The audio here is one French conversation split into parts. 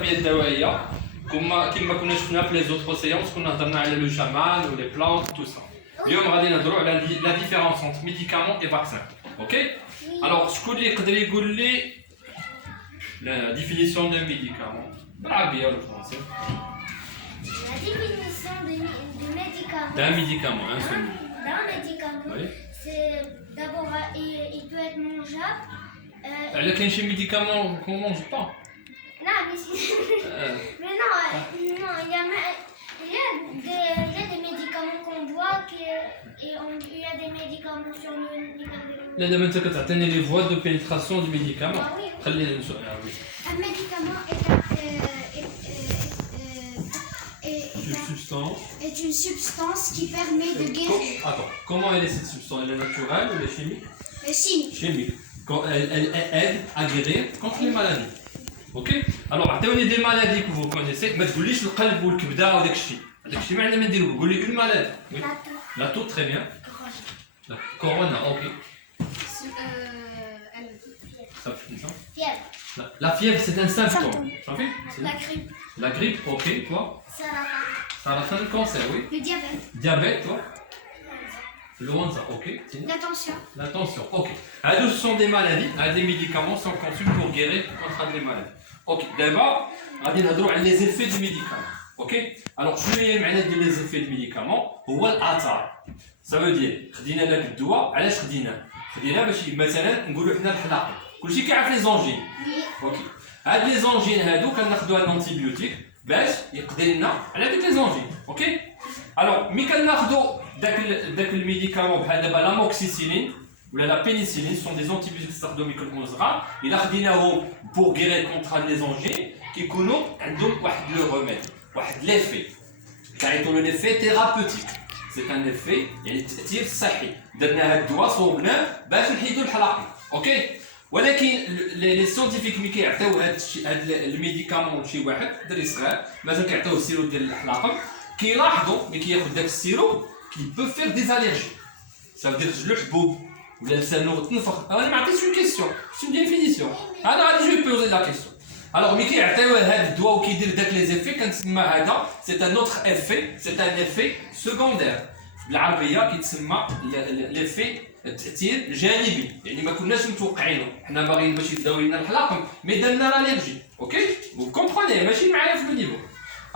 التربيه الدوائيه كما كنا شفنا في لي زوتر سيونس كنا هضرنا على لو شامان و لي بلانت تو سا. اليوم غادي نهضروا على لا ديفيرونس انت ميديكامون اي فاكسان. اوكي الوغ شكون اللي يقدر يقول لي لا ديفينيسيون دو ميديكامون بالعربيه ولا بالفرنسي؟ La définition du médicament. D'un médicament, un seul. D'un médicament, Oui. c'est d'abord il peut être mangeable. Alors qu'un chez médicament qu'on mange pas. Non, mais non, non, il y a des médicaments qu'on boit il y a des médicaments sur le médicament. Là, demain, tu as les voies de pénétration du médicament. Ah oui. Un médicament est une substance qui permet de guérir. Attends, comment elle est cette substance? Elle est naturelle ou elle est chimique? Chimique. Chimique. Quand elle aide à guérir contre les maladies. Ok? Alors, attendez des maladies que vous connaissez. Mais vous dites le cœur ou le kibda ou des chis. Des chis, mais on dit vous une maladie. Oui. La toux, très bien. La corona, ok. Ça fait ça? Fièvre. La fièvre, c'est un symptôme. Ça fait? La grippe. La grippe, ok, toi? Ça a la fin du cancer, oui. Le diabète. Diabète, toi? Le Wanza, ok. La tension. La tension, ok. Alors, ce sont des maladies, des médicaments sont conçus pour guérir contre les maladies. Ok, d'abord, on va dire les effets du médicament. Ok? Alors, je vais vous les effets du médicament. هو الآثار. Ça veut dire, خدينا لك الدواء، علاش خدينا باش مثلا نقولوا حنا الحلاقة. كلشي كيعرف لي زونجين. اوكي. هاد لي زونجين هادو كناخدوها الانتيبيوتيك باش يقضي لنا على ديك لي زونجين. اوكي؟ الوغ مي كناخدو داك الميديكامون بحال دابا لاموكسيسيلين ولا لا بينيسيلين سون دي زونتيبيوتيك ستخدموا كالمزرعه الا خديناهم بور غيري كونتر لي زونجين كيكونوا عندهم واحد لو روميد واحد ليفي كيعيطوا له ليفي ثيرابوتيك سي ان ليفي يعني التاثير الصحي درنا هاد الدواء صوبناه باش نحيدوا الحلاقه. اوكي ولكن لي سيونتيفيك ملي كيعطيو هاد الميديكامون لشي واحد دري صغير مثلا كيعطيوه السيرو ديال الحلاقه كيلاحظوا ملي كياخذ داك السيرو كي بو فير دي اليرجي ça veut dire رجلو حبوب ولا لسانو تنفخ. انا ما عطيتش اون كيسيون سي اون ديفينيسيون انا غادي جو بوزي لا كيسيون. الوغ ملي كيعطيوه هاد الدواء وكيدير داك لي زيفي كنسمى هذا سي ان اوتر افي سي ان افي سكوندير بالعربيه كيتسمى ليفي التاثير جانبي يعني ما كناش متوقعينه حنا باغيين باش يبداو لنا الحلاقم مي درنا لاليرجي. اوكي فو كومبروني ماشي معايا في النيفو.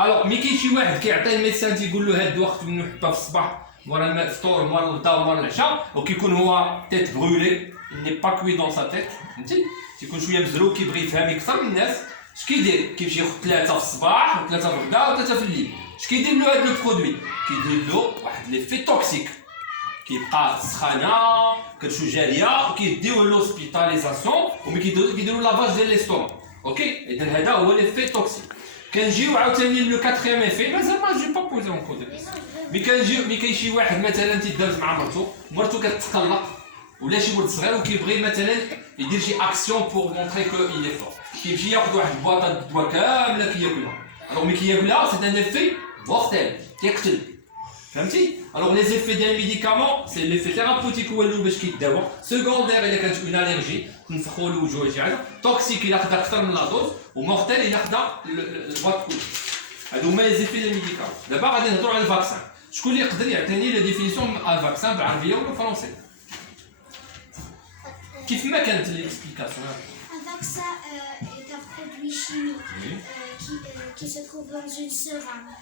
الوغ مي كاين شي واحد كيعطيه الميدسان تيقول له هاد الدواء خصك منو حبه في الصباح مورا الماء الفطور مورا الغدا مورا العشاء وكيكون هو تيت بغولي ني با كوي دون سا تيت فهمتي تيكون شويه مزروق كيبغي يفهم اكثر من الناس. اش كيدير كيمشي ياخذ 3 في الصباح و3 في الغدا و3 في الليل. اش كيدير له هاد لو برودوي كيدير له واحد ليفي توكسيك كيبقى سخانه كرشو جاريه وكيديوه لوسبيتاليزاسيون وملي كيديروا لافاج ديال ليستوما. اوكي اذا هذا هو ليفي توكسيك. كنجيو عاوتاني لو كاتريام افي مازال ما جي با بوزي اون كود مي كاين شي واحد مثلا تيدابز مع مرتو كتقلق ولا شي ولد صغير وكيبغي مثلا يدير شي اكسيون بور مونطري كو اي فور كيمشي ياخذ واحد البواطه الدواء كامله كياكلها. الوغ ملي كياكلها سي ان افي مورتيل كيقتل فهمتي. الوغ لي زيفي ديال الميديكامون سي ليفي ثيرابوتيك هو اللي باش كيداوى سكوندير الا كانت اون اليرجي تنفخوا الوجه شي حاجه توكسيك الا خدا اكثر من لا دوز ومورتيل الا خدا البواط كله. هادو هما لي زيفي ديال الميديكامون. دابا غادي نهضروا على الفاكسان. شكون اللي يقدر يعطيني لا ديفينيسيون الفاكسان بالعربيه ولا بالفرنسي؟ كيف ما كانت ليكسبليكاسيون. Un vaccin est un produit chimique qui se trouve dans une seringue.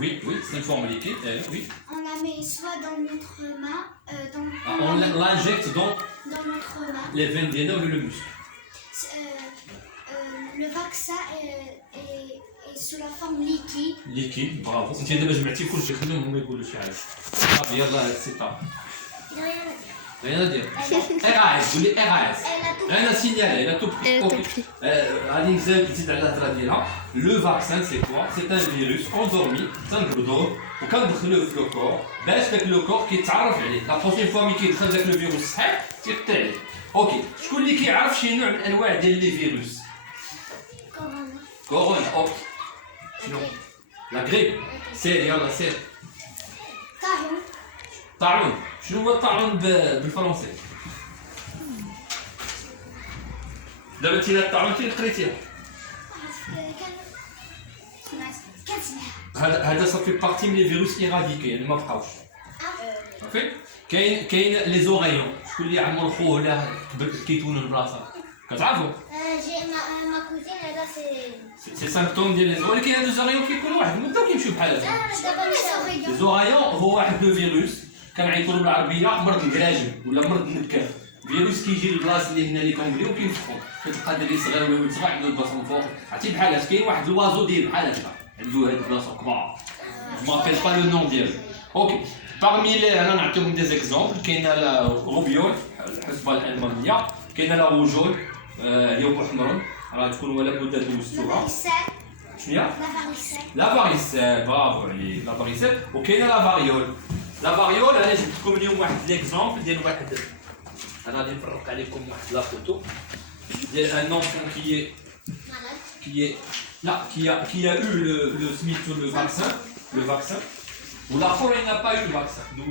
Oui, c'est une forme liquide, oui. On la met soit dans notre main, on l'injecte dans notre main. Les veines des nerfs ou le muscle. Le vaccin est sous la forme liquide. Liquide, bravo. انت دابا جمعتي كلشي خليهم هما يقولوا شي حاجه. صافي يلاه سي طاب. Rien à dire. RAS, vous voulez RAS. Rien à signaler, elle a tout pris. Le vaccin, c'est quoi? C'est un virus endormi, تنقبضوه وكندخلوه في le corps باش داك le corps كيتعرف عليه. La prochaine fois ملي كيدخل داك le virus صحيح تيقطع عليه. اوكي شكون اللي كيعرف شي نوع من انواع ديال لي فيروس؟ كورونا. اوكي شنو؟ لا غريب. سير يلا سير. طاعون. شنو هو الطاعون بالفرنسي؟ دابا انت الطاعون فين قريتيها؟ هذا ça fait partie من les virus éradiqués اللي ما بقاوش صافي كاين لي زوريون شكون اللي عمر خوه ولا كيتون البلاصه كتعرفوا J'ai ma cousine, elle a ses. سي سيمبتوم ديال لي زوريون ولكن هادو الزوريون كيكون واحد المده كيمشيو بحال هكا D'abord, mes oreillons. لي زوريون هو واحد لو فيروس كنعيطوا له بالعربيه مرض الكراجم ولا مرض النكال فيروس كيجي للبلاصه اللي هنا اللي كنقولوا كينفخوا كتلقى دري صغير ولا ولد صغير عنده البلاصه من فوق عرفتي بحال هكا كاين واحد الوازو ديال بحال هكا عنده هاد البلاصه كبار جو مابيل با لو نون ديالو اوكي parmi les انا نعطيكم دي زيكزامبل كاينه لا روبيول الحصبه الالمانيه كاينه لا روجول هي بحمر راه تكون ولا بد دوزتوها Varicelle. شنو هي La varicelle. لا فاريسيل برافو عليك لا فاريسيل وكاينه لا فاريول لا فاريول انا جبت لكم اليوم واحد ليكزامبل ديال واحد انا غادي نفرق عليكم واحد لا فوتو ديال ان enfant qui a eu le smitho le vaccin ou la fois il n'a pas eu le vaccin 12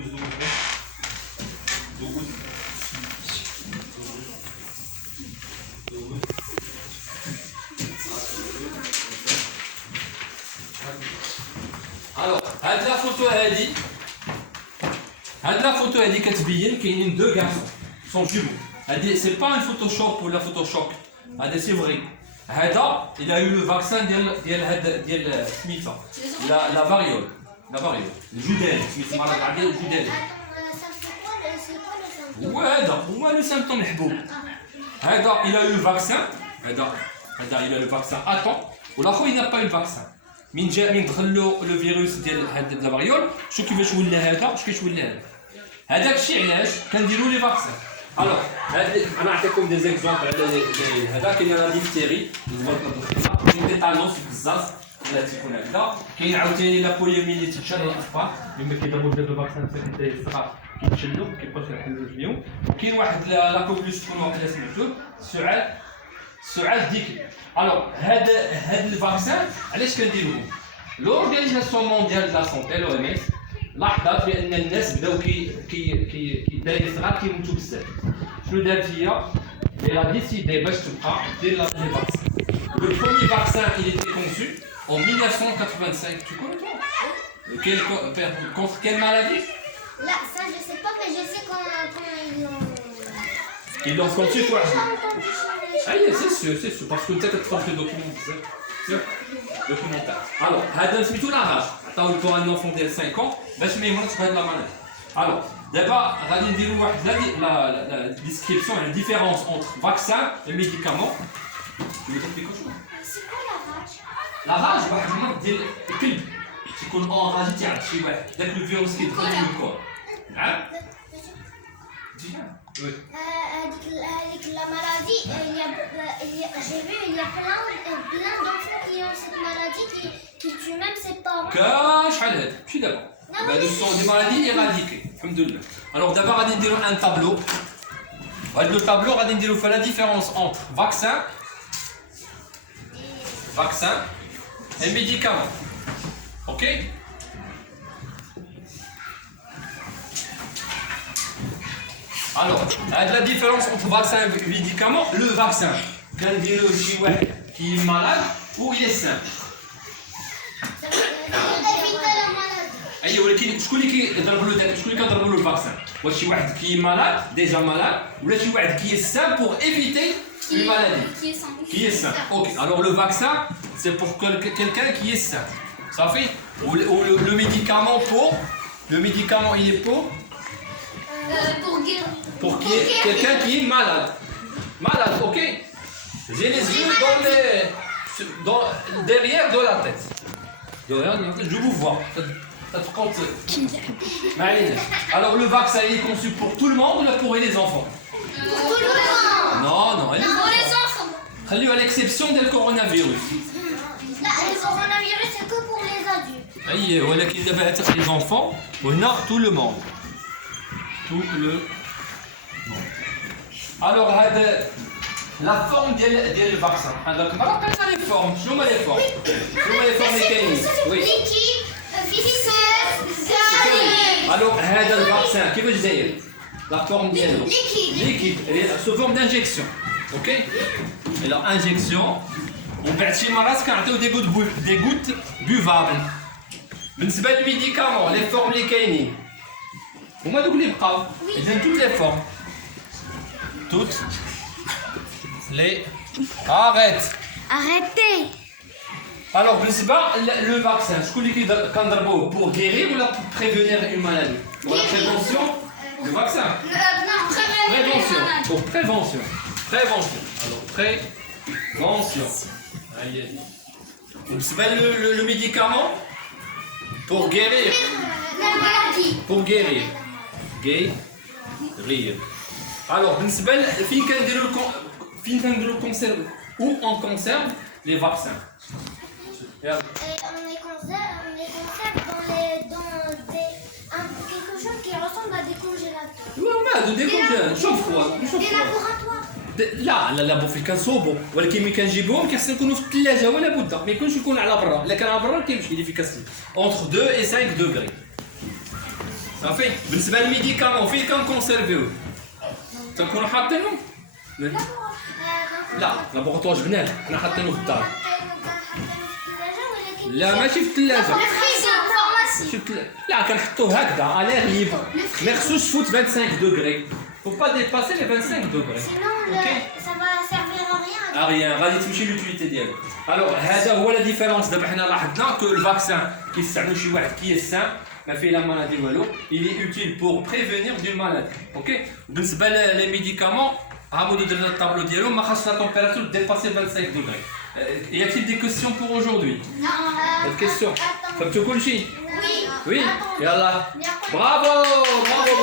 alors هاد لا فوتو هادي كتبين كاينين دو غارسون سون جومو هادي سي با ان فوتوشوب ولا فوتوشوك هذا سي فري هذا il a eu le vaccin ديال سميتها لا فاريول الجدري سميتها مرض عادي الجدري وهذا هو لو سيمبتوم الحبوب هذا il a eu le vaccin هذا il a le vaccin à temps والاخر il n'a pas eu le vaccin من دخل له لو فيروس ديال هاد لا فاريول شو كيفاش ولا هذا شو كيفاش ولا هذاك الشيء علاش كنديروا لي فاكسين الوغ انا نعطيكم دي زيكزامبل على هذا كاين لا ديفتيري كاين تيتانوس بزاف ولا تيكون هكذا كاين عاوتاني لا بوليومي اللي تتشال الاطفال اللي كيضربوا ديال الفاكسين في الدراري الصغار كيتشلوا كيبقاو يحلوا فيهم وكاين واحد لا كوبلوس تكون واحد سمعتو سعاد ديكي الوغ هاد الفاكسين علاش كنديروهم لورغانيزاسيون مونديال دو لا سونتي لو ام اس لاحظت بان الناس بداو الدراري الصغار كيموتوا بزاف شنو دارت هي لا ديسيدي باش تبقى دير لا فاكسين لو بروميي فاكسين il était conçu en 1985 tu connais toi contre quelle maladie Là, ça je sais pas, mais je sais quand ils l'ont conçu quoi ils اي سي سير باسكو انت كتفرج في دوكيومون بزاف سير دوكيومونتير الوغ هذا سميتو لاغاج عطاو لكم ان اونفون ديال 5 ans باش ما يمرضش بهاد لا مالادي الوغ دابا غادي نديرو واحد لا ديسكريبسيون لا ديفيرونس اونتر فاكسان اي ميديكامون tu veux t'expliquer quelque chose C'est quoi la rage? لا راج واحد المرض ديال الكلب تيكون اونراجي تيعرف شي واحد داك الفيروس كيدخل للكور نعم Oui. Avec la maladie, j'ai vu, il y a plein d'enfants qui ont cette maladie qui tuent même ses parents. شحال هاد ماشي دابا هادو سون دي مالادي ايراديكي الحمد لله الوغ دابا غادي نديرو ان طابلو وهاد لو طابلو غادي نديرو فيها لا ديفيرونس اونتر vaccin et médicaments. Ok? Alors, la différence entre vaccin et médicament, le vaccin, quand il est qui est malade ou il est sain. ايوه ولكن شكون اللي كيضرب له داك شكون اللي كيضرب له الفاكسان واش شي واحد كي مالاد ديجا مالاد ولا شي واحد كي سان بور ايفيتي une maladie qui est sain. Ok, alors le vaccin c'est pour quelqu'un qui est sain. Ça fait ou le médicament pour le médicament il est pour quelqu'un qui est malade. Malade, ok. J'ai les yeux derrière de la tête. Derrière de la tête, je vous vois. Alors le vaccin il est conçu pour tout le monde ou pour les enfants? Pour tout le monde. Non, Pour les enfants. خليو à l'exception du coronavirus. Là, le coronavirus c'est que pour les adultes. اي ولكن دابا تاع les enfants وهنا tout le monde. Tout le monde. Alors هذا la forme ديال الفاكسان. هذاك ما قلنا لي فورم، شنو هما لي فورم؟ شنو هما لي فورم اللي كاينين؟ وي. Liquide, visqueux, solide. Alors هذا الفاكسان كيفاش داير؟ La forme ديالو Liquide. liquide, sous forme d'injection. Ok? Alors injection ومن بعد شي مرات كنعطيو دي غوت بوفابل. بالنسبه للميديكامون لي فورم اللي كاينين هما دوك اللي بقاو. اذا توت لي فورم توت لي اريت. Arrêtez. Alors بالنسبه le vaccin شكون اللي كنضربوه pour guérir ولا pour prévenir une maladie? Pour la prévention le vaccin. Non, Prévention. Pour prévention. Prévention. Alors prévention. Aïe, aïe. بالنسبه le médicament pour guérir. La maladie. Pour guérir. Guérir. Alors, بالنسبة فين كنديرو conserve où on conserve les vaccins. Regarde. On les conserve dans quelque chose qui ressemble à des congélateurs. Ouais, des congélateurs. chauffe-froid. Des laboratoires. لا لابو فيه كنصوبو ولكن ملي كنجيبوهم كيخصهم يكونوا في الثلاجه ولا بد ما يكونش يكون على برا. الا كان على برا كيمشي ليفيكاسيتي entre 2 et 5 degrés. صافي. بالنسبه للميديكامون فين كنكونسيرفيوه تنكونوا حاطينهم لا لابوغاتوار جبناه حنا حاطينه في الدار. لا ماشي في الثلاجه ماشي في الثلاجه لا كنحطوه هكذا على غيب ما خصوش تفوت 25 دوغري. faut pas dépasser les 25 degrés. Sinon, ça va servir à rien. rien غادي تمشي لوتيليتي ديالو. الوغ هذا هو لا ديفيرونس. دابا حنا لاحظنا كو الفاكسان كيستعملو شي واحد كيسان ما فيه لا مالادي والو il est utile pour prévenir d'une maladie. اوكي. بالنسبه لي ميديكامون ها مودو درنا الطابلو ديالو ما خاصش لا تمبيراتور ديباسي 25 دوغري. y a-t-il des questions pour aujourd'hui? Non. Pas de questions. فهمتوا كلشي؟ Oui. Oui. يلا برافو برافو